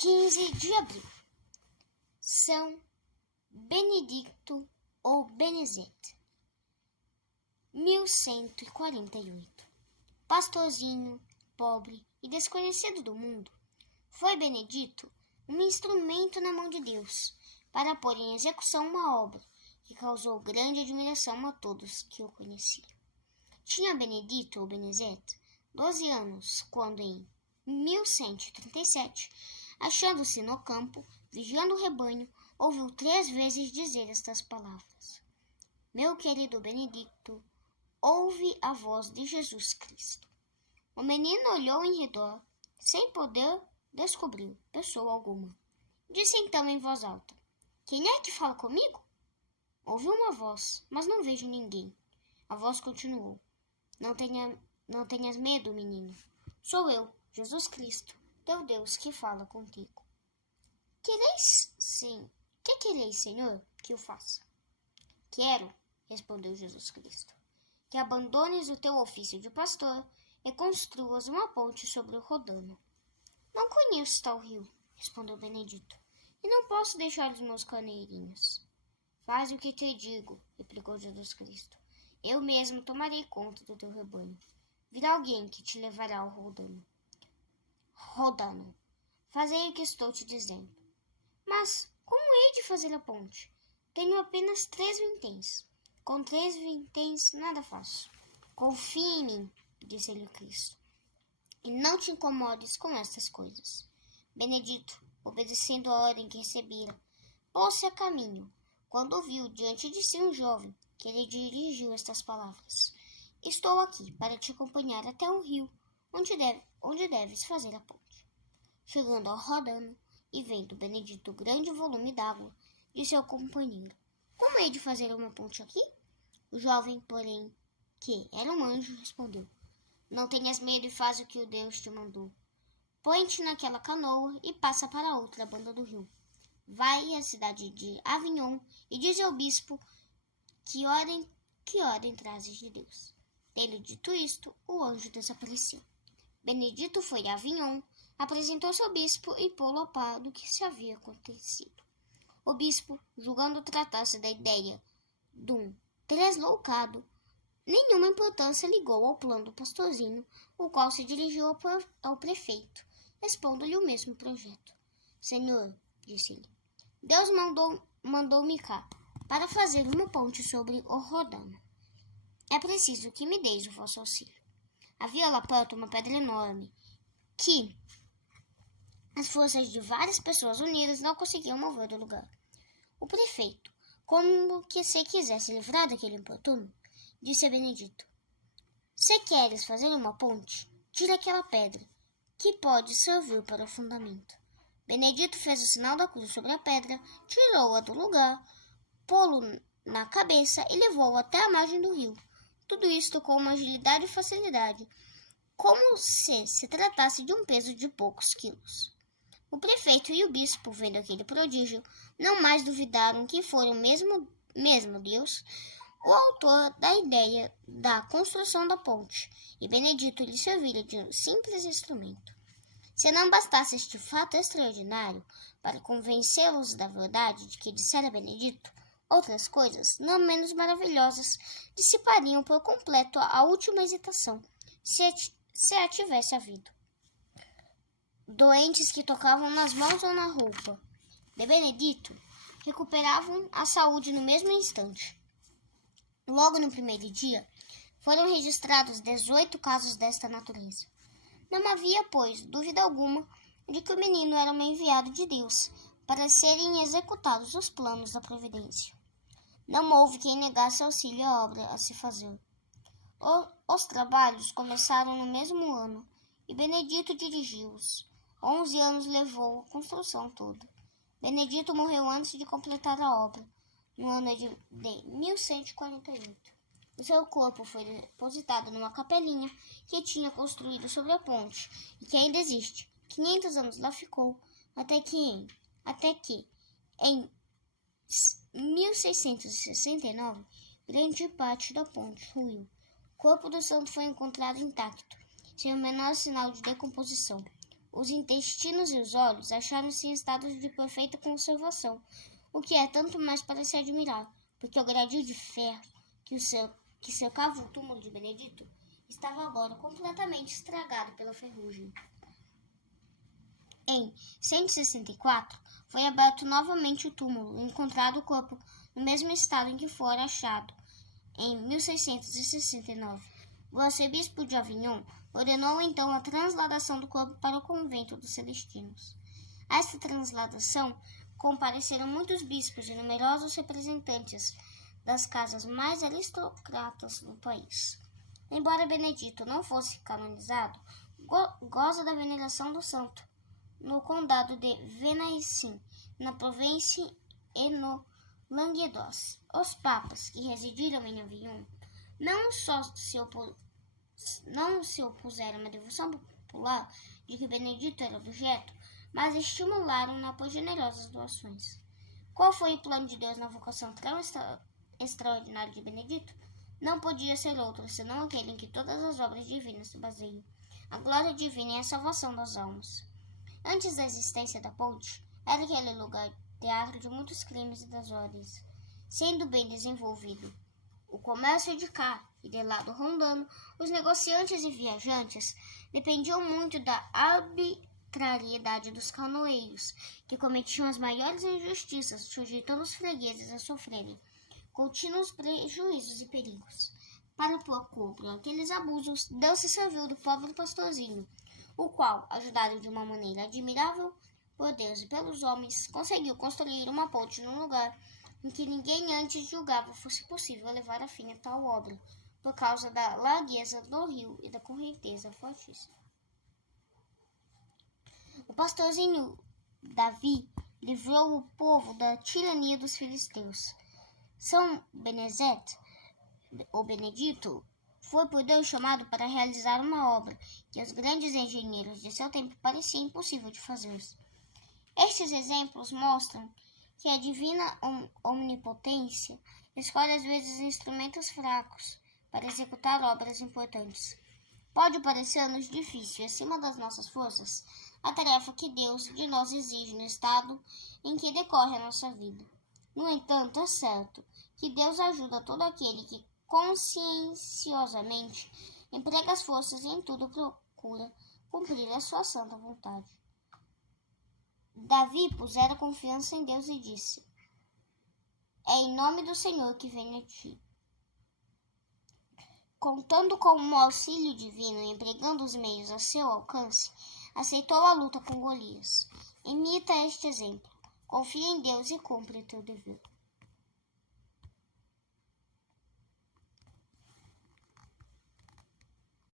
15 de abril. São Benedicto ou Benezete, 1148. Pastorzinho, pobre e desconhecido do mundo, foi Benedito um instrumento na mão de Deus para pôr em execução uma obra que causou grande admiração a todos que o conheciam. Tinha Benedito ou Benezete 12 anos quando, em 1137, achando-se no campo, vigiando o rebanho, ouviu 3 vezes dizer estas palavras: Meu querido Benedicto, ouve a voz de Jesus Cristo. O menino olhou em redor, sem poder descobrir pessoa alguma. Disse então em voz alta: Quem é que fala comigo? Ouviu uma voz, mas não vejo ninguém. A voz continuou: Não tenhas medo, menino. Sou eu, Jesus Cristo, teu Deus, que fala contigo. Que quereis, Senhor, que eu faça? Quero, respondeu Jesus Cristo, que abandones o teu ofício de pastor e construas uma ponte sobre o Rodano. Não conheço tal rio, respondeu Benedito, e não posso deixar os meus carneirinhos. Faz o que te digo, replicou Jesus Cristo. Eu mesmo tomarei conta do teu rebanho. Virá alguém que te levará ao Rodano. Fazei o que estou te dizendo. Mas como hei de fazer a ponte? Tenho apenas 3 vinténs. Com 3 vinténs nada faço. Confie em mim, disse-lhe Cristo, e não te incomodes com estas coisas. Benedito, obedecendo a ordem que recebera, pôs-se a caminho, quando viu diante de si um jovem que lhe dirigiu estas palavras: Estou aqui para te acompanhar até o rio, onde deves fazer a ponte. Chegando ao Rodano e vendo Benedito grande volume d'água, disse ao companheiro: Como hei de fazer uma ponte aqui? O jovem, porém, que era um anjo, respondeu: Não tenhas medo e faz o que o Deus te mandou. Põe-te naquela canoa e passa para a outra banda do rio. Vai à cidade de Avignon e diz ao bispo que ordem trazes de Deus. Tendo dito isto, o anjo desapareceu. Benedito foi a Avignon, apresentou-se ao bispo e pô-lo a par do que se havia acontecido. O bispo, julgando tratar-se da ideia de um tresloucado, nenhuma importância ligou ao plano do pastorzinho, o qual se dirigiu ao prefeito, expondo-lhe o mesmo projeto. Senhor, disse-lhe, Deus mandou-me cá para fazer uma ponte sobre o Rodano. É preciso que me deis o vosso auxílio. Havia lá perto uma pedra enorme que as forças de várias pessoas unidas não conseguiam mover do lugar. O prefeito, como que se quisesse livrar daquele importuno, disse a Benedito: Se queres fazer uma ponte, tira aquela pedra, que pode servir para o fundamento. Benedito fez o sinal da cruz sobre a pedra, tirou-a do lugar, pô-lo na cabeça e levou-a até a margem do rio. Tudo isto com uma agilidade e facilidade, como se tratasse de um peso de poucos quilos. O prefeito e o bispo, vendo aquele prodígio, não mais duvidaram que fora o mesmo Deus o autor da ideia da construção da ponte, e Benedito lhe servira de um simples instrumento. Se não bastasse este fato extraordinário para convencê-los da verdade de que dissera Benedito, outras coisas, não menos maravilhosas, dissipariam por completo a última hesitação, se a tivesse havido. Doentes que tocavam nas mãos ou na roupa de Benedito recuperavam a saúde no mesmo instante. Logo no primeiro dia, foram registrados 18 casos desta natureza. Não havia, pois, dúvida alguma de que o menino era um enviado de Deus para serem executados os planos da providência. Não houve quem negasse auxílio à obra a se fazer. Os trabalhos começaram no mesmo ano e Benedito dirigiu-os. 11 anos levou a construção toda. Benedito morreu antes de completar a obra, no ano de 1148. O seu corpo foi depositado numa capelinha que tinha construído sobre a ponte e que ainda existe. 500 anos lá ficou, até que em 1669, grande parte da ponte ruiu. O corpo do santo foi encontrado intacto, sem o menor sinal de decomposição. Os intestinos e os olhos acharam-se em estado de perfeita conservação, o que é tanto mais para se admirar, porque o gradil de ferro que cercava o túmulo de Benedito estava agora completamente estragado pela ferrugem. Em 164, foi aberto novamente o túmulo e encontrado o corpo no mesmo estado em que fora achado. Em 1669, o arcebispo de Avignon ordenou então a transladação do corpo para o convento dos Celestinos. A esta transladação compareceram muitos bispos e numerosos representantes das casas mais aristocratas do país. Embora Benedito não fosse canonizado, goza da veneração do santo no condado de Venaissin, na Provença e no Languedoc. Os papas que residiram em Avignon não só se opuseram à devoção popular de que Benedito era objeto, mas estimularam na por generosas doações. Qual foi o plano de Deus na vocação tão extraordinária de Benedito? Não podia ser outro, senão aquele em que todas as obras divinas se baseiam. A glória divina e a salvação das almas. Antes da existência da ponte, era aquele lugar teatro de muitos crimes e desordens. Sendo bem desenvolvido o comércio de cá e de lá do rondano, os negociantes e viajantes dependiam muito da arbitrariedade dos canoeiros, que cometiam as maiores injustiças, sujeitando os fregueses a sofrerem contínuos prejuízos e perigos. Para pôr cobro aqueles abusos, Deus se serviu do pobre pastorzinho, o qual, ajudado de uma maneira admirável por Deus e pelos homens, conseguiu construir uma ponte num lugar em que ninguém antes julgava fosse possível levar a fim a tal obra, por causa da largueza do rio e da correnteza fortíssima. O pastorzinho Davi livrou o povo da tirania dos filisteus. São Benezete, ou Benedito, foi por Deus chamado para realizar uma obra que os grandes engenheiros de seu tempo parecia impossível de fazer. Estes exemplos mostram que a divina omnipotência escolhe às vezes instrumentos fracos para executar obras importantes. Pode parecer-nos difícil, acima das nossas forças, a tarefa que Deus de nós exige no estado em que decorre a nossa vida. No entanto, é certo que Deus ajuda todo aquele que conscienciosamente emprega as forças e em tudo procura cumprir a sua santa vontade. Davi pusera confiança em Deus e disse: é em nome do Senhor que venho a ti. Contando com o auxílio divino e empregando os meios a seu alcance, aceitou a luta com Golias. Imita este exemplo. Confia em Deus e cumpre o teu dever.